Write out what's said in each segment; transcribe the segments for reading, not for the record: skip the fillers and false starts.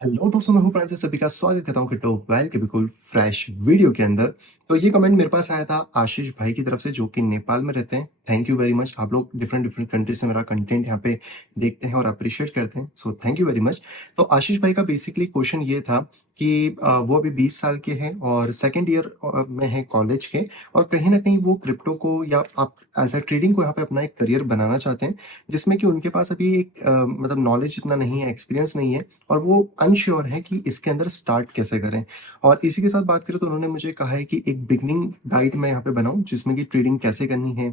Hello दोस्तों, मैं हूं प्रांजल, सभी का स्वागत करता हूं टॉप वेल के बिल्कुल फ्रेश वीडियो के अंदर। तो ये कमेंट मेरे पास आया था आशीष भाई की तरफ से, जो कि नेपाल में रहते हैं। Thank you very much. आप लोग डिफरेंट डिफरेंट कंट्री से मेरा कंटेंट यहाँ पे देखते हैं और अप्रिशिएट करते हैं, so thank you very much. तो आशीष भाई का बेसिकली क्वेश्चन ये था कि वो अभी 20 साल के हैं और सेकेंड ईयर में है कॉलेज के। और कहीं ना कहीं वो क्रिप्टो को या आप एज ए ट्रेडिंग को यहाँ पे अपना एक करियर बनाना चाहते हैं, जिसमें कि उनके पास अभी एक मतलब नॉलेज इतना नहीं है, एक्सपीरियंस नहीं है, और वो अनश्योर है कि इसके अंदर स्टार्ट कैसे करें। और इसी के साथ बात करें तो उन्होंने मुझे कहा है कि एक बिगनिंग गाइड मैं यहाँ पे बनाऊं, जिसमें कि ट्रेडिंग कैसे करनी है,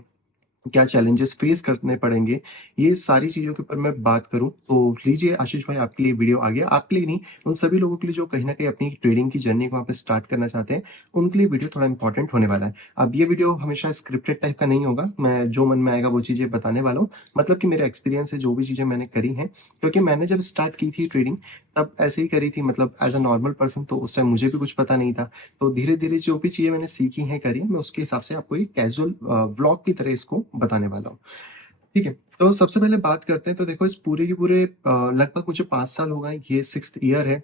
क्या चैलेंजेस फेस करने पड़ेंगे, ये सारी चीज़ों के ऊपर मैं बात करूँ। तो लीजिए आशीष भाई, आपके लिए वीडियो आ गया। आपके लिए नहीं, उन सभी लोगों के लिए जो कहीं न कहीं अपनी ट्रेडिंग की जर्नी को वहाँ पे स्टार्ट करना चाहते हैं, उनके लिए वीडियो थोड़ा इंपॉर्टेंट होने वाला है। अब ये वीडियो हमेशा स्क्रिप्टेड टाइप का नहीं होगा, मैं जो मन में आएगा वो चीज़ें बताने वाला हूँ। मतलब कि मेरा एक्सपीरियंस है, जो भी चीज़ें मैंने करी हैं। क्योंकि मैंने जब स्टार्ट की थी ट्रेडिंग, तब ऐसे ही करी थी, मतलब एज़ अ नॉर्मल पर्सन, तो उस टाइम मुझे भी कुछ पता नहीं था। तो धीरे-धीरे जो भी चीज़ें मैंने सीखी हैं, करी हैं, मैं उसके हिसाब से आपको एक कैज़ुअल व्लॉग की तरह इसको बताने वाला हूँ। ठीक है, तो सबसे पहले बात करते हैं। तो देखो, इस पूरे के पूरे लगभग मुझे 5 साल हो गए, ये 6th ईयर है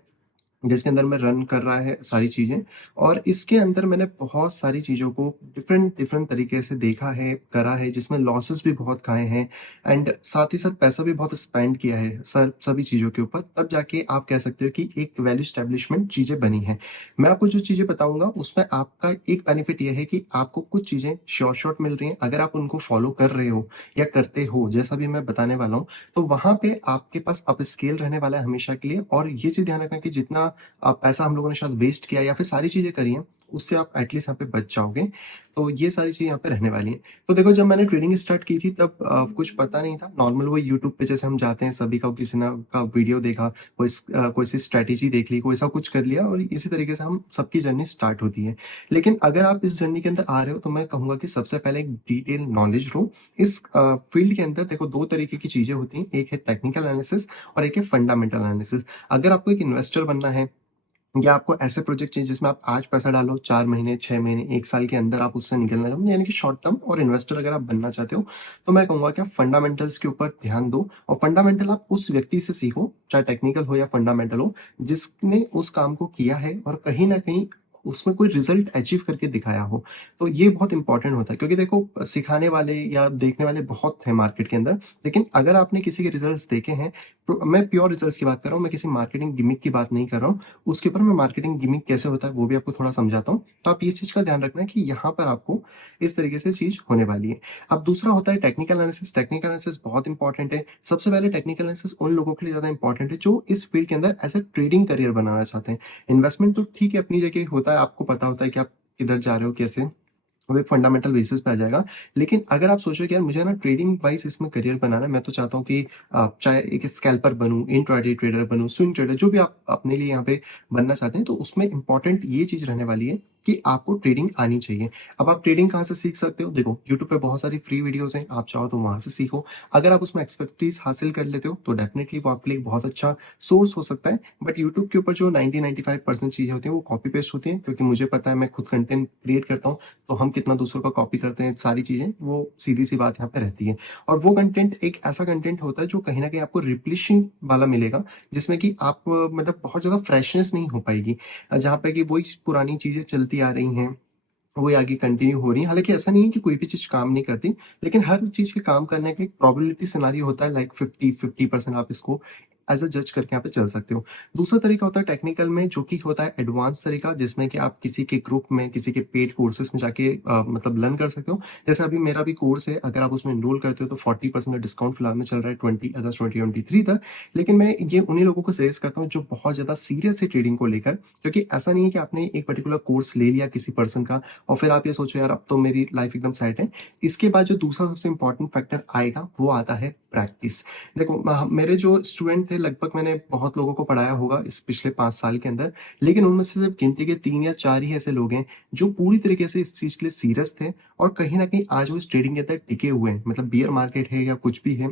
जिसके अंदर मैं रन कर रहा है सारी चीज़ें। और इसके अंदर मैंने बहुत सारी चीज़ों को डिफरेंट डिफरेंट तरीके से देखा है, करा है, जिसमें लॉसेस भी बहुत खाए हैं एंड साथ ही साथ पैसा भी बहुत स्पेंड किया है सर सभी चीज़ों के ऊपर। तब जाके आप कह सकते हो कि एक वैल्यू स्टैब्लिशमेंट चीज़ें बनी हैं। मैं आपको जो चीज़ें बताऊँगा उसमें आपका एक बेनिफिट ये है कि आपको कुछ चीज़ें श्योर शॉट मिल रही हैं, अगर आप उनको फॉलो कर रहे हो या करते हो, जैसा भी मैं बताने वाला हूँ। तो वहाँ पे आपके पास अप स्केल रहने वाला है हमेशा के लिए। और ये चीज़ ध्यान रखना कि जितना पैसा हम लोगों ने शायद वेस्ट किया या फिर सारी चीज़ें करी हैं, उससे आप एटलीस्ट यहाँ पे बच जाओगे। तो ये सारी चीज़ें यहाँ पे रहने वाली हैं। तो देखो, जब मैंने ट्रेडिंग स्टार्ट की थी तब कुछ पता नहीं था। नॉर्मल वो यूट्यूब पे जैसे हम जाते हैं, सभी का किसी ना का वीडियो देखा, कोई सी स्ट्रैटेजी देख ली, कोई सा कुछ कर लिया, और इसी तरीके से हम सबकी जर्नी स्टार्ट होती है। लेकिन अगर आप इस जर्नी के अंदर आ रहे हो, तो मैं कहूँगा कि सबसे पहले एक डिटेल नॉलेज लो। इस फील्ड के अंदर देखो 2 तरीके की चीज़ें होती हैं, एक है टेक्निकल एनालिसिस और एक है फंडामेंटल एनालिसिस। अगर आपको एक इन्वेस्टर बनना है या आपको ऐसे प्रोजेक्ट चाहिए जिसमें आप आज पैसा डालो, 4 महीने, 6 महीने, 1 साल के अंदर आप उससे निकलना चाहो, यानी कि शॉर्ट टर्म और इन्वेस्टर अगर आप बनना चाहते हो, तो मैं कहूँगा कि आप फंडामेंटल्स के ऊपर ध्यान दो। और फंडामेंटल आप उस व्यक्ति से सीखो, चाहे टेक्निकल हो या फंडामेंटल हो, जिसने उस काम को किया है और कहीं न कहीं उसमें कोई रिज़ल्ट अचीव करके दिखाया हो। तो ये बहुत इंपॉर्टेंट होता है, क्योंकि देखो, सिखाने वाले या देखने वाले बहुत हैं मार्केट के अंदर, लेकिन अगर आपने किसी के रिज़ल्ट्स देखे हैं, तो मैं प्योर रिज़ल्ट्स की बात कर रहा हूँ, मैं किसी मार्केटिंग गिमिक की बात नहीं कर रहा हूँ। उसके ऊपर मैं मार्केटिंग गिमिक कैसे होता है वो भी आपको थोड़ा समझाता हूँ। तो आप इस चीज़ का ध्यान रखना कि यहाँ पर आपको इस तरीके से चीज़ होने वाली है। अब दूसरा होता है टेक्निकल एनालिसिस। टेक्निकल एनालिसिस बहुत इंपॉर्टेंट है। सबसे पहले टेक्निकल एनालिसिस उन लोगों के लिए ज़्यादा इंपॉर्टेंट है जो इस फील्ड के अंदर एज़ अ ट्रेडिंग करियर बनाना चाहते हैं। इन्वेस्टमेंट तो ठीक है, अपनी जगह होता है, आपको पता होता है कि आप किधर जा रहे हो, कैसे, वो एक फंडामेंटल बेसिस पे आ जाएगा। लेकिन अगर आप सोचो कि यार मुझे ना ट्रेडिंग वाइज़ इसमें करियर बनाना है, मैं तो चाहता हूँ कि चाहे एक स्कैल्पर बनूँ, इंट्राडे ट्रेडर बनूँ, स्विंग ट्रेडर, जो भी आप अपने लिए यहाँ पे बनना चाहते हैं, तो उसमें इम्पोर्टेंट ये चीज़ रहने वाली है कि आपको ट्रेडिंग आनी चाहिए। अब आप ट्रेडिंग कहाँ से सीख सकते हो? देखो, यूट्यूब पे बहुत सारी फ्री वीडियोज़ हैं, आप चाहो तो वहाँ से सीखो। अगर आप उसमें एक्सपर्टीज़ हासिल कर लेते हो, तो डेफिनिटली वो आपके लिए बहुत अच्छा सोर्स हो सकता है। बट यूट्यूब के ऊपर जो 90-95% चीज़ें होती हैं, वो कॉपी पेस्ट होती हैं, क्योंकि मुझे पता है, मैं खुद कंटेंट क्रिएट करता हूँ। तो हम कितना दूसरों का कॉपी करते हैं, सारी चीज़ें, वो सीधी-सी बात यहाँ पे रहती है। और वो कंटेंट एक ऐसा कंटेंट होता है जो कहीं न कहीं आपको रिप्लेशिंग वाला मिलेगा, जिसमें कि आप मतलब बहुत ज़्यादा फ्रेशनेस नहीं हो पाएगी। जहाँ पे कि वही पुरानी चीज़ें चलती आ रही हैं, वही आगे कंटिन्यू हो रही है। हालाँकि ऐसा नहीं है कि कोई भी चीज़ काम नहीं करती, लेकिन हर चीज़ के काम करने का एक प्रोबेबिलिटी सिनेरियो होता है, लाइक 50-50% आप इसको एज़ अ जज करके यहाँ पे चल सकते हो। दूसरा तरीका होता है टेक्निकल में, जो कि होता है एडवांस तरीका, जिसमें कि आप किसी के ग्रुप में, किसी के पेड कोर्सेज़ में जाके मतलब लर्न कर सकते हो। जैसे अभी मेरा भी कोर्स है, अगर आप उसमें एनरोल करते हो तो 40% का डिस्काउंट फिलहाल में चल रहा है 20 अगस्त 2023 तक। लेकिन मैं ये उन्हीं लोगों को सजेस्ट करता हूँ जो बहुत ज़्यादा सीरियस है ट्रेडिंग को लेकर, क्योंकि ऐसा नहीं है कि आपने एक पर्टिकुलर कोर्स ले लिया किसी पर्सन का और फिर आप ये सोचो यार अब तो मेरी लाइफ एकदम सेट है। इसके बाद जो दूसरा सबसे इम्पोर्टेंट फैक्टर आएगा, वो आता है प्रैक्टिस। देखो, मेरे जो स्टूडेंट थे, लगभग मैंने बहुत लोगों को पढ़ाया होगा इस पिछले 5 साल के अंदर, लेकिन उनमें से सिर्फ गिनती के 3 या 4 ही ऐसे लोग हैं जो पूरी तरीके से इस चीज़ के लिए सीरियस थे और कहीं न कहीं आज वो इस ट्रेडिंग के अंदर टिके हुए हैं। मतलब बियर मार्केट है या कुछ भी है,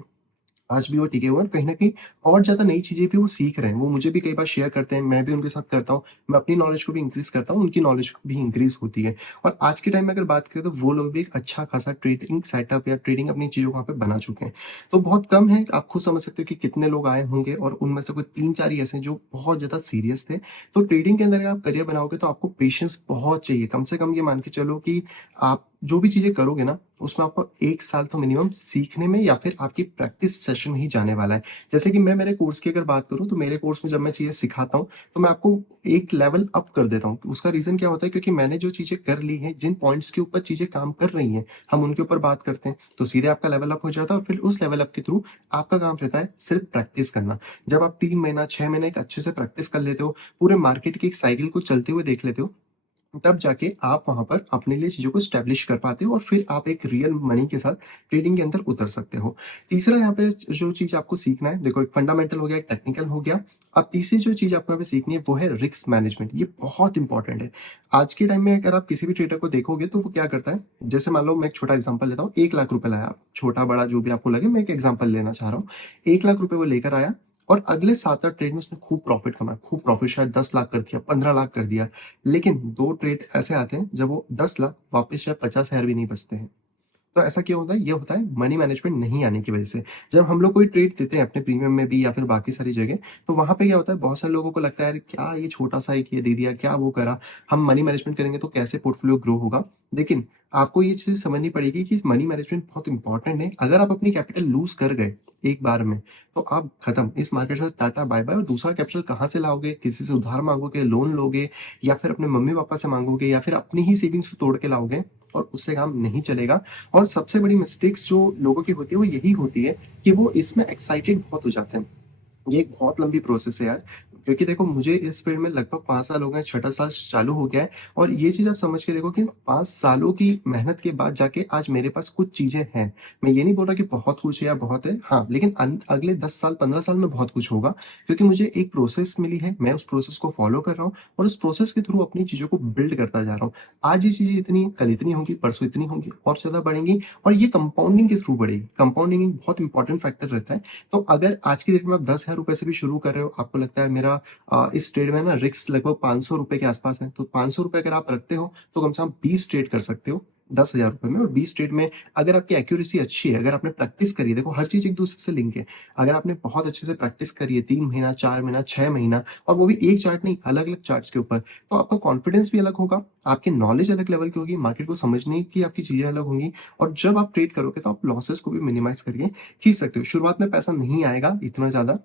आज भी वो टिके हुए हैं और कहीं न कहीं और ज़्यादा नई चीज़ें भी वो सीख रहे हैं। वो मुझे भी कई बार शेयर करते हैं, मैं भी उनके साथ करता हूँ। मैं अपनी नॉलेज को भी इंक्रीज़ करता हूँ, उनकी नॉलेज भी इंक्रीज़ होती है। और आज के टाइम में अगर बात करें तो वो लोग भी एक अच्छा खासा ट्रेडिंग सेटअप या ट्रेडिंग अपनी चीज़ों को वहाँ पे बना चुके हैं। तो बहुत कम है, आप खुद समझ सकते हो कि कितने लोग आए होंगे और उनमें से कोई 3-4 ही ऐसे हैं जो बहुत ज़्यादा सीरियस थे। तो ट्रेडिंग के अंदर अगर आप करियर बनाओगे तो आपको पेशेंस बहुत चाहिए। कम से कम ये मान के चलो कि आप जो भी चीज़ें करोगे ना, उसमें आपको 1 साल तो मिनिमम सीखने में या फिर आपकी प्रैक्टिस सेशन ही जाने वाला है। जैसे कि मैं मेरे कोर्स की अगर बात करूँ, तो मेरे कोर्स में जब मैं चीज़ें सिखाता हूँ, तो मैं आपको एक लेवल अप कर देता हूँ। उसका रीज़न क्या होता है, क्योंकि मैंने जो चीज़ें कर ली हैं, जिन पॉइंट्स के ऊपर चीज़ें काम कर रही हैं, हम उनके ऊपर बात करते हैं, तो सीधे आपका लेवल अप हो जाता है और फिर उस लेवल अप के थ्रू आपका काम रहता है सिर्फ़ प्रैक्टिस करना। जब आप 3 महीना, 6 महीने एक अच्छे से प्रैक्टिस कर लेते हो, पूरे मार्केट की एक साइकिल को चलते हुए देख लेते हो, तब जाके आप वहाँ पर अपने लिए चीज़ों को एस्टेब्लिश कर पाते हो और फिर आप एक रियल मनी के साथ ट्रेडिंग के अंदर उतर सकते हो। तीसरा यहाँ पे जो चीज़ आपको सीखना है, देखो एक फंडामेंटल हो गया, एक टेक्निकल हो गया। अब तीसरी जो चीज़ आपको यहाँ पे सीखनी है वो है रिस्क मैनेजमेंट। ये बहुत इंपॉर्टेंट है। आज के टाइम में अगर आप किसी भी ट्रेडर को देखोगे तो वो क्या करता है, जैसे मान लो मैं एक छोटा एग्जांपल लेता हूँ, 1 लाख रुपए लाया, छोटा-बड़ा जो भी आपको लगे, मैं एक एग्जांपल लेना चाह रहा हूँ। 1 लाख रुपए वो लेकर आया और अगले 7-8 ट्रेड में उसने खूब प्रॉफिट कमाया, खूब प्रॉफिट, शायद 10 लाख कर दिया, 15 लाख कर दिया। लेकिन 2 ट्रेड ऐसे आते हैं जब वो 10 लाख वापस शायद 50,000 भी नहीं बचते हैं। तो ऐसा क्यों होता है? ये होता है मनी मैनेजमेंट नहीं आने की वजह से। जब हम लोग कोई ट्रेड देते हैं अपने प्रीमियम में भी या फिर बाकी सारी जगह, तो वहाँ पे क्या होता है, बहुत सारे लोगों को लगता है यार क्या ये छोटा-सा एक ये दे दिया, क्या वो करा, हम मनी मैनेजमेंट करेंगे तो कैसे पोर्टफोलियो ग्रो होगा। लेकिन आपको ये चीज़ समझनी पड़ेगी कि मनी मैनेजमेंट बहुत इंपॉर्टेंट है। अगर आप अपनी कैपिटल लूज़ कर गए एक बार में, तो आप खत्म। इस मार्केट से टाटा बाय-बाय। और दूसरा कैपिटल कहाँ से लाओगे? किसी से उधार माँगोगे, लोन लोगे या फिर अपने मम्मी-पापा से माँगोगे या फिर अपनी ही सेविंग्स तोड़ के लाओगे, और उससे काम नहीं चलेगा। और सबसे बड़ी मिस्टेक्स जो लोगों की होती है वो यही होती है कि वो इसमें एक्साइटेड बहुत हो जाते हैं। ये एक बहुत लंबी प्रोसेस है यार, क्योंकि देखो मुझे इस फील्ड में लगभग 5 साल हो गए हैं, छठा साल चालू हो गया है। और ये चीज़ आप समझ के देखो कि 5 सालों की मेहनत के बाद जाके आज मेरे पास कुछ चीज़ें हैं। मैं ये नहीं बोल रहा कि बहुत कुछ है या बहुत है, हाँ, लेकिन अगले 10 साल, 15 साल में बहुत कुछ होगा, क्योंकि मुझे एक प्रोसेस मिली है, मैं उस प्रोसेस को फॉलो कर रहा हूँ और उस प्रोसेस के थ्रू अपनी चीज़ों को बिल्ड करता जा रहा हूँ। आज ये चीज़ें इतनी, कल इतनी होंगी, परसों इतनी होंगी और ज़्यादा बढ़ेंगी, और ये कंपाउंडिंग के थ्रू बढ़ेगी। कंपाउंडिंग एक बहुत इंपॉर्टेंट फैक्टर रहता है। तो अगर आज की डेट में आप 10,000 रुपए से भी शुरू कर रहे हो, आपको लगता है मेरा इस ट्रेड में ना रिस्क लगभग 500 रुपए के आसपास है, तो 500 रुपए अगर आप रखते हो, तो कम से कम 20 ट्रेड कर सकते हो 10,000 रुपए में। और 20 ट्रेड में अगर आपकी एक्यूरेसी अच्छी है, अगर आपने प्रैक्टिस करी है, देखो हर चीज़ एक-दूसरे से लिंक है। अगर आपने बहुत अच्छे से प्रैक्टिस करी है 3 महीना, 4 महीना, 6 महीना, और वो भी एक चार्ट नहीं, अलग-अलग चार्ट्स के ऊपर, तो आपका कॉन्फिडेंस भी अलग होगा, आपकी नॉलेज अलग लेवल की होगी, मार्केट को समझने की आपकी चीज़ें अलग होंगी, और जब आप ट्रेड करोगे तो आप लॉसेस को भी मिनिमाइज़ करके खींच सकते हो। शुरुआत में पैसा नहीं आएगा इतना ज़्यादा।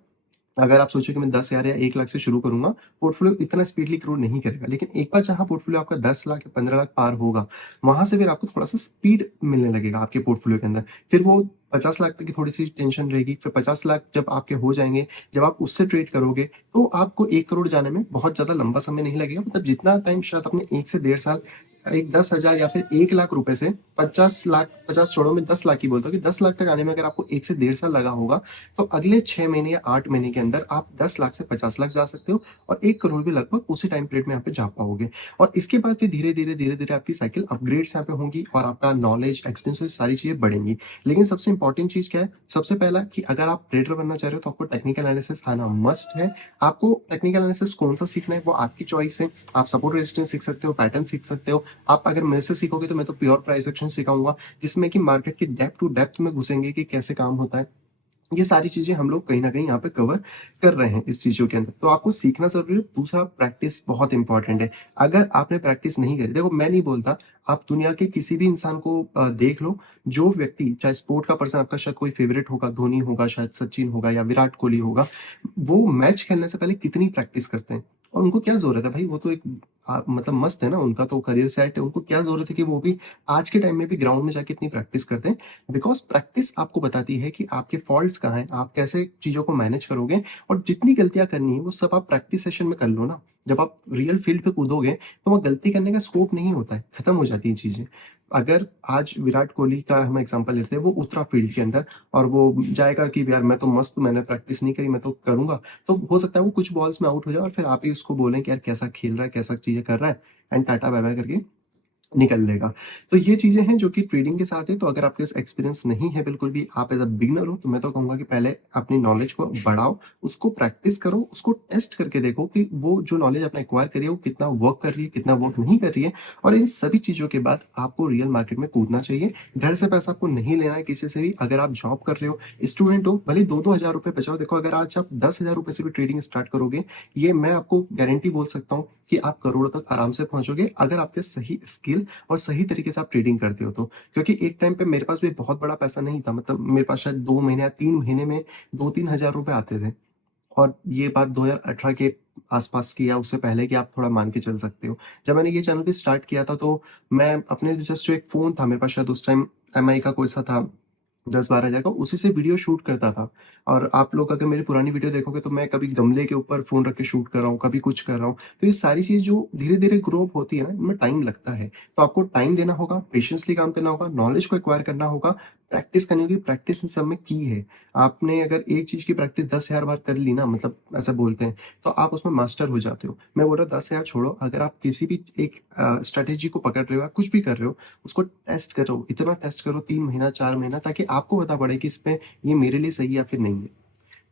अगर आप सोचो कि मैं 10,000 या 1 लाख से शुरू करूँगा, पोर्टफ़ोलियो इतना स्पीडली ग्रो नहीं करेगा। लेकिन एक बार जहाँ पोर्टफ़ोलियो आपका 10 लाख या 15 लाख पार होगा, वहाँ से फिर आपको थोड़ा-सा स्पीड मिलने लगेगा आपके पोर्टफ़ोलियो के अंदर। फिर वो 50 लाख तक की थोड़ी-सी टेंशन रहेगी, फिर 50 लाख जब आपके हो जाएँगे, जब आप उससे ट्रेड करोगे, तो आपको 1 करोड़ जाने में बहुत ज़्यादा लंबा समय नहीं लगेगा। मतलब जितना टाइम शायद आपने 1 से डेढ़ साल, एक 10,000 या फिर 1 लाख रुपए से 50 लाख, 50 छोड़ो, मैं 10 लाख ही बोलता हूँ कि 10 लाख तक आने में अगर आपको 1 से डेढ़ साल लगा होगा, तो अगले 6 महीने या 8 महीने के अंदर आप 10 लाख से 50 लाख जा सकते हो और 1 करोड़ भी लगभग उसी टाइम पीरियड में यहाँ पे जा पाओगे। और इसके बाद फिर धीरे-धीरे, धीरे-धीरे आपकी साइकिल अपग्रेड्स यहाँ पे होंगी और आपका नॉलेज, एक्सपीरियंस, ये सारी चीज़ें बढ़ेंगी। लेकिन सबसे इंपॉर्टेंट चीज़ क्या है? सबसे पहला कि अगर आप ट्रेडर बनना चाह रहे हो तो आपको टेक्निकल एनालिसिस आना मस्ट है। आपको टेक्निकल एनालिसिस कौन-सा सीखना है वो आपकी चॉइस है। आप सपोर्ट रेजिस्टेंस सीख सकते हो, पैटर्न सीख सकते हो। आप अगर मेरे से सीखोगे तो मैं तो प्योर प्राइस एक्शन सिखाऊँगा, जिसमें कि मार्केट की डेप्थ टू डेप्थ में घुसेंगे कि कैसे काम होता है। ये सारी चीज़ें हम लोग कहीं न कहीं यहाँ पे कवर कर रहे हैं इस चीज़ों के अंदर। तो आपको सीखना ज़रूरी है। दूसरा, प्रैक्टिस बहुत इम्पोर्टेंट है। अगर आपने प्रैक्टिस नहीं करी, देखो मैं नहीं बोलता, आप दुनिया के किसी भी इंसान को देख लो, जो व्यक्ति चाहे स्पोर्ट का पर्सन, आपका शायद कोई फ़ेवरेट होगा, धोनी होगा, शायद सचिन होगा या विराट कोहली होगा, वो मैच खेलने से पहले कितनी प्रैक्टिस करते हैं। और उनको क्या ज़रूरत है भाई, वो तो एक मतलब मस्त है ना, उनका तो करियर सेट है, उनको क्या ज़रूरत है कि वो भी आज के टाइम में भी ग्राउंड में जाके इतनी प्रैक्टिस करते हैं। बिकॉज़ प्रैक्टिस आपको बताती है कि आपके फॉल्ट्स कहाँ हैं, आप कैसे चीज़ों को मैनेज करोगे, और जितनी गलतियाँ करनी है वो सब आप प्रैक्टिस सेशन में कर लो ना। जब आप रियल फील्ड पे कूदोगे तो वहाँ गलती करने का स्कोप नहीं होता है, खत्म हो जाती हैं चीज़ें। अगर आज विराट कोहली का हम एग्ज़ाम्पल लेते हैं, वो उतरा फील्ड के अंदर और वो जाएगा कि यार मैं तो मस्त, मैंने प्रैक्टिस नहीं करी, मैं तो करूँगा। तो हो सकता है वो कुछ बॉल्स में आउट हो जाए और फिर आप ही उसको बोलें कि यार कैसा खेल रहा है, कैसा चीज़ें कर रहा है, एंड टाटा बाय-बाय करके निकल लेगा। तो ये चीज़ें हैं जो कि ट्रेडिंग के साथ है, तो अगर आपके पास एक्सपीरियंस नहीं है बिल्कुल भी, आप एज़ अ बिगिनर हो, तो मैं तो कहूँगा कि पहले अपनी नॉलेज को बढ़ाओ, उसको प्रैक्टिस करो, उसको टेस्ट करके देखो कि वो जो नॉलेज आपने एक्वायर करी है, वो कितना वर्क कर रही है, कितना वर्क नहीं कर रही है। और इन सभी चीज़ों के बाद आपको रियल मार्केट में कूदना चाहिए। घर से पैसा आपको नहीं लेना है किसी से भी। अगर आप जॉब कर रहे हो, स्टूडेंट हो, भले 2-2 हज़ार रुपए बचाओ। देखो, अगर आज आप 10,000 रुपए से भी ट्रेडिंग स्टार्ट करोगे, ये मैं आपको गारंटी बोल सकता हूँ कि आप करोड़ों तक आराम से पहुँचोगे, अगर आपके सही स्किल और सही तरीके से आप ट्रेडिंग करते हो तो। क्योंकि एक टाइम पे मेरे पास भी बहुत बड़ा पैसा नहीं था, मतलब मेरे पास शायद 2 महीने या 3 महीने में 2-3 हज़ार रुपए आते थे। और ये बात 2018 के आस-पास की या उससे पहले की आप थोड़ा मान के चल सकते हो। जब मैंने ये चैनल भी स्टार्ट किया था, तो मैं अपने जस्ट जो एक फ़ोन था मेरे पास, शायद उस टाइम एमआई का कोई-सा था, 10-12 हज़ार का, उसी से वीडियो शूट करता था। और आप लोग अगर मेरी पुरानी वीडियो देखोगे, तो मैं कभी गमले के ऊपर फ़ोन रख के शूट कर रहा हूँ, कभी कुछ कर रहा हूँ। तो ये सारी चीज़ जो धीरे-धीरे ग्रो अप होती है ना, इनमें टाइम लगता है। तो आपको टाइम देना होगा, पेशेंसली काम करना होगा, नॉलेज को एक्वायर करना होगा, प्रैक्टिस करनी होगी, प्रैक्टिस इन सब में की है। आपने अगर एक चीज़ की प्रैक्टिस 10,000 बार कर ली ना, मतलब ऐसा बोलते हैं, तो आप उसमें मास्टर हो जाते हो। मैं बोल रहा हूँ 10,000 छोड़ो, अगर आप किसी भी एक स्ट्रैटेजी को पकड़ रहे हो या कुछ भी कर रहे हो, उसको टेस्ट करो, इतना टेस्ट करो 3 महीना, 4 महीना, ताकि आपको पता पड़े कि इसमें ये मेरे लिए सही है या फिर नहीं है।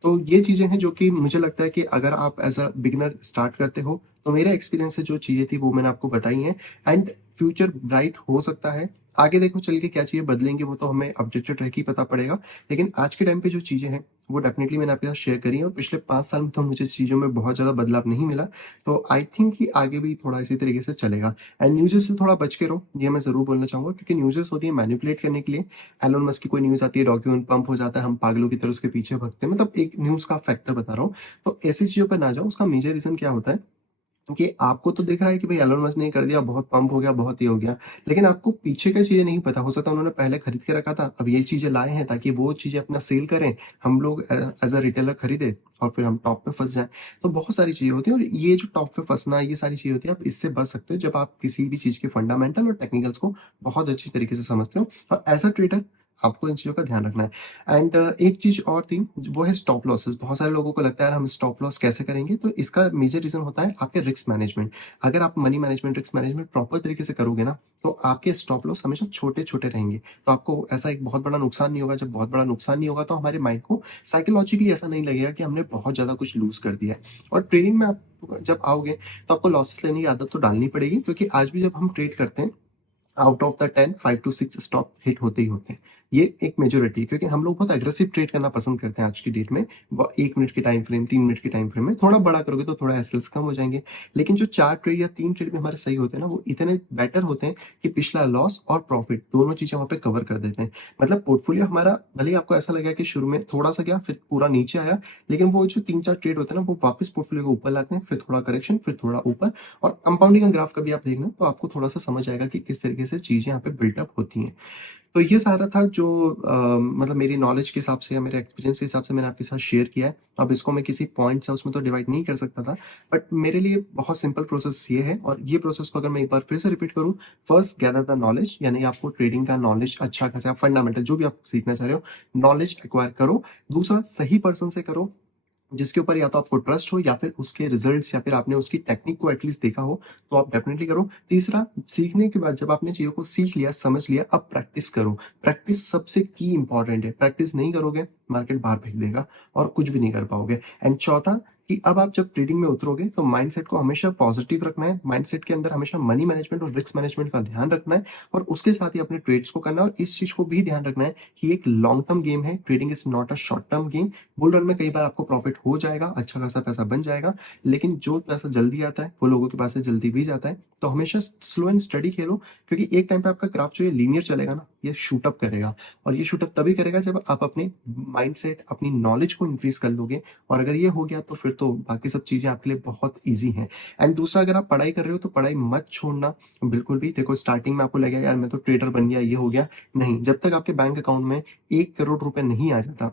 तो ये चीज़ें हैं जो कि मुझे लगता है कि अगर आप एज़ अ बिगिनर स्टार्ट करते हो, तो मेरा एक्सपीरियंस से जो चीज़ें थी वो मैंने आपको बताई हैं। एंड फ्यूचर ब्राइट हो सकता है। आगे देखो चल के क्या चीज़ें बदलेंगी, वो तो हमें अपडेटेड रह के ही पता पड़ेगा। लेकिन आज के टाइम पे जो चीज़ें हैं, वो डेफ़िनिटली मैंने आपके साथ शेयर करी हैं, और पिछले 5 साल में तो मुझे चीज़ों में बहुत ज़्यादा बदलाव नहीं मिला। तो आई थिंक कि आगे भी थोड़ा इसी तरीके से चलेगा। एंड न्यूज़ेस से थोड़ा बच के रहो, ये मैं ज़रूर बोलना चाहूँगा, क्योंकि न्यूज़ेस होती है मैनिपुलेट करने के लिए। एलोन मस्क की कोई न्यूज़ आती है, डॉक्यूमेंट पंप हो जाता है, हम पागलों की तरह उसके पीछे भागते हैं। मतलब एक न्यूज़ का फैक्टर बता रहा हूँ। तो ऐसी चीज़ों पे ना जाओ। उसका मेजर रीज़न क्या होता है कि आपको तो दिख रहा है कि भाई एलोन मस्क ने कर दिया, बहुत पंप हो गया, बहुत ये हो गया। लेकिन आपको पीछे की चीज़ें नहीं पता। हो सकता है उन्होंने पहले खरीद के रखा था, अब ये चीज़ें लाए हैं ताकि वो चीज़ें अपना सेल करें, हम लोग एज़ अ रिटेलर खरीदें और फिर हम टॉप पे फँस जाएँ। तो बहुत सारी चीज़ें होती हैं, और ये जो टॉप पे फँसना, ये सारी चीज़ें होती हैं, आप इससे बच सकते हो जब आप किसी भी चीज़ के फंडामेंटल और टेक्निकल्स को बहुत अच्छी तरीके से समझते हो। और एज़ अ ट्रेडर आपको इन चीज़ों का ध्यान रखना है। एंड एक चीज़ और थी, वो है स्टॉप लॉसेस। बहुत सारे लोगों को लगता है यार हम स्टॉप लॉस कैसे करेंगे? तो इसका मेजर रीज़न होता है आपके रिस्क मैनेजमेंट। अगर आप money management, risk management proper तरीके से करोगे ना, तो आपके स्टॉप लॉस हमेशा छोटे-छोटे रहेंगे। तो आपको ऐसा एक बहुत बड़ा नुकसान नहीं होगा। जब बहुत बड़ा नुकसान नहीं होगा, तो हमारे माइंड को साइकोलॉजिकली ऐसा नहीं लगेगा कि हमने बहुत ज़्यादा कुछ लूज़ कर दिया है। और ट्रेडिंग में आप जब आओगे, तो आपको लॉसेस लेने की आदत तो डालनी पड़ेगी, क्योंकि आज भी जब हम ट्रेड करते हैं, out of the 10 5 to 6 stop hit होते ही होते हैं। ये एक मेजॉरिटी है, क्योंकि हम लोग बहुत एग्रेसिव ट्रेड करना पसंद करते हैं आज की डेट में। 1 मिनट की टाइम फ्रेम, 3 मिनट की टाइम फ्रेम में थोड़ा बड़ा करोगे तो थोड़ा एसएल्स कम हो जाएंगे। लेकिन जो 4 ट्रेड या 3 ट्रेड में हमारे सही होते हैं ना, वो इतने बेटर होते हैं कि पिछला लॉस और प्रॉफिट दोनों चीजें वहां पे कवर कर देते हैं। मतलब पोर्टफोलियो हमारा, भले ही आपको ऐसा लगा कि शुरू में थोड़ा सा गया, फिर पूरा नीचे आया, लेकिन वो जो 3-4 ट्रेड होते हैं ना, वो वापस पोर्टफोलियो को ऊपर लाते हैं, फिर थोड़ा करेक्शन, फिर थोड़ा ऊपर। और कंपाउंडिंग का ग्राफ कभी आप देखना, तो आपको थोड़ा सा समझ आएगा कि किस तरीके से चीजें यहाँ पे बिल्टअप होती हैं। तो ये सारा था जो मतलब मेरी नॉलेज के हिसाब से या मेरे एक्सपीरियंस के हिसाब से मैंने आपके साथ शेयर किया है। अब इसको मैं किसी पॉइंट्स या उसमें तो डिवाइड नहीं कर सकता था, बट मेरे लिए बहुत सिंपल प्रोसेस ये है, और ये प्रोसेस को अगर मैं एक बार फिर से रिपीट करूँ, फर्स्ट गैदर द नॉलेज, यानी आपको ट्रेडिंग का नॉलेज अच्छा खासा फंडामेंटल जो भी आप सीखना चाह रहे हो, नॉलेज एक्वायर करो। दूसरा, सही पर्सन से करो, जिसके ऊपर या तो आपको ट्रस्ट हो, या फिर उसके रिजल्ट्स, या फिर आपने उसकी टेक्निक को एटलीस्ट देखा हो, तो आप डेफिनेटली करो। तीसरा, सीखने के बाद जब आपने चीज़ों को सीख लिया, समझ लिया, अब प्रैक्टिस करो। प्रैक्टिस सबसे की इंपॉर्टेंट है। प्रैक्टिस नहीं करोगे, मार्केट बाहर फेंक देगा और कुछ भी नहीं कर पाओगे। एंड चौथा, कि अब आप जब ट्रेडिंग में उतरोगे, तो माइंडसेट को हमेशा पॉजिटिव रखना है। माइंडसेट के अंदर हमेशा मनी मैनेजमेंट और रिस्क मैनेजमेंट का ध्यान रखना है, और उसके साथ ही अपने ट्रेड्स को करना है। और इस चीज़ को भी ध्यान रखना है कि एक लॉन्ग टर्म गेम है। Trading is not a short term game. Bull run में कई बार आपको प्रॉफिट हो जाएगा, अच्छा खासा पैसा बन जाएगा, लेकिन जो पैसा जल्दी आता है, वो लोगों के पास से जल्दी भी जाता है। तो हमेशा स्लो एंड स्टडी खेलो, क्योंकि एक टाइम पे आपका ग्राफ जो है लीनियर चलेगा ना, ये शूट अप करेगा। और ये शूट अप तभी करेगा जब आप अपने माइंडसेट, अपनी नॉलेज को इंक्रीज कर लोगे। और अगर ये हो गया, तो फिर तो बाकी सब चीजें आपके लिए बहुत ईजी हैं। एंड दूसरा, अगर आप पढ़ाई कर रहे हो, तो पढ़ाई मत छोड़ना बिल्कुल भी। देखो, स्टार्टिंग में आपको लगेगा यार मैं तो ट्रेडर बन गया, ये हो गया। नहीं, जब तक आपके बैंक अकाउंट में 1 करोड़ रुपए नहीं आ जाता,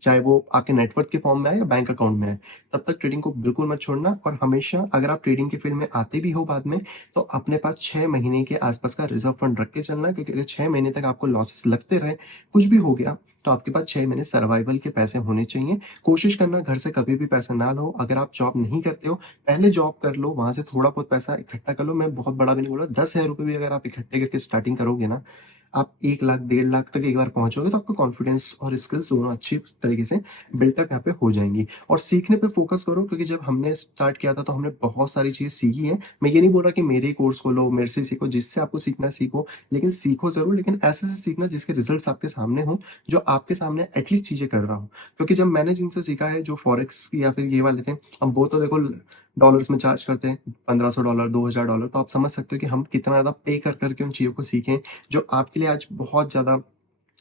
चाहे वो आपके नेटवर्थ के फॉर्म में आए या बैंक अकाउंट में आए, तब तक ट्रेडिंग को बिल्कुल मत छोड़ना। और हमेशा अगर आप ट्रेडिंग के फील्ड में आते भी हो बाद में, तो अपने पास 6 महीने के आसपास का रिजर्व फंड रख के चलना, क्योंकि अगर 6 महीने तक आपको लॉसेस लगते रहे, कुछ भी हो गया, तो आपके पास 6 महीने सर्वाइवल के पैसे होने चाहिए। कोशिश करना घर से कभी भी पैसा ना लो। अगर आप जॉब नहीं करते हो, पहले जॉब कर लो, वहाँ से थोड़ा बहुत पैसा इकट्ठा कर लो। मैं बहुत बड़ा भी नहीं बोल रहा, 10,000 रुपए भी अगर आप इकट्ठे करके स्टार्टिंग करोगे ना, आप 1 लाख, 1.5 लाख तक एक बार पहुँचोगे तो आपका कॉन्फिडेंस और स्किल्स दोनों अच्छी तरीके से बिल्टअप यहाँ पे हो जाएँगी। और सीखने पे फ़ोकस करो, क्योंकि जब हमने स्टार्ट किया था तो हमने बहुत सारी चीज़ें सीखी हैं। मैं ये नहीं बोल रहा कि मेरे ही कोर्स खोलो, मेरे से सीखो, जिससे आपको सीखना है सीखो, लेकिन सीखो ज़रूर, लेकिन ऐसे से सीखना जिसके रिज़ल्ट्स आपके सामने हों, जो आपके सामने एटलीस्ट चीज़ें कर रहा हो। क्योंकि जब मैंने जिनसे सीखा है, जो फॉरेक्स या फिर ये वाले थे, अब वो तो देखो डॉलर्स में चार्ज करते हैं, $1,500, $2,000, तो आप समझ सकते हो कि हम कितना ज़्यादा पे कर कर के उन चीज़ों को सीखें, जो आपके लिए आज बहुत ज़्यादा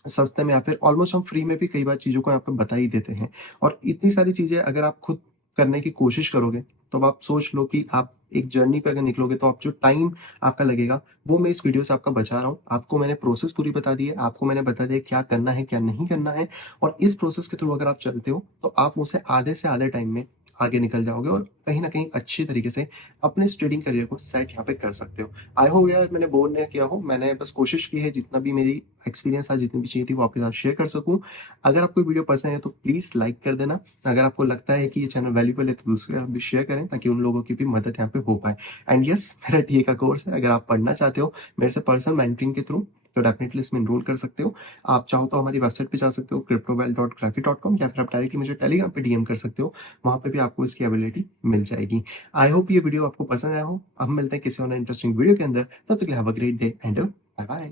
सस्ते में या फिर ऑलमोस्ट हम फ्री में भी कई बार चीज़ों को यहाँ पे बता ही देते हैं। और इतनी सारी चीज़ें अगर आप खुद करने की कोशिश करोगे, तो अब आप सोच लो कि आप एक जर्नी पे अगर निकलोगे, तो आप जो टाइम आपका लगेगा, वो मैं इस वीडियो से आपका बचा रहा हूँ। आपको मैंने प्रोसेस पूरी बता दी है, आपको मैंने बता दिया क्या करना है, क्या नहीं करना है, और इस प्रोसेस के थ्रू अगर आप चलते हो, तो आप मुझसे आधे से आधे टाइम में आगे निकल जाओगे और कहीं न कहीं अच्छी तरीके से अपने इस ट्रेडिंग करियर को सेट यहाँ पे कर सकते हो। आई होप यार मैंने बोर नहीं किया हो, मैंने बस कोशिश की है जितना भी मेरी एक्सपीरियंस था, जितनी भी चीज़ें थी वो आपके साथ शेयर कर सकूँ। अगर आपको वीडियो पसंद है तो प्लीज़ लाइक कर देना। अगर आपको लगता है कि ये चैनल वैल्यूएबल है तो दूसरे आप भी शेयर करें, ताकि उन लोगों की भी मदद यहाँ पे हो पाए। एंड यस, मेरा टीए का कोर्स है, अगर आप पढ़ना चाहते हो मेरे से पर्सनल मेंटरिंग के थ्रू, तो डेफिनिटली इसमें एनरोल कर सकते हो। आप चाहो तो हमारी वेबसाइट पे जा सकते हो cryptowealth.graphy.com, या फिर आप डायरेक्टली मुझे टेलीग्राम पे डीएम कर सकते हो, वहाँ पे भी आपको इसकी अवेलेबिलिटी मिल जाएगी। आई होप ये वीडियो आपको पसंद आया हो। अब मिलते हैं किसी और इंटरेस्टिंग वीडियो के अंदर, तब तक के लिए have a great day and bye bye.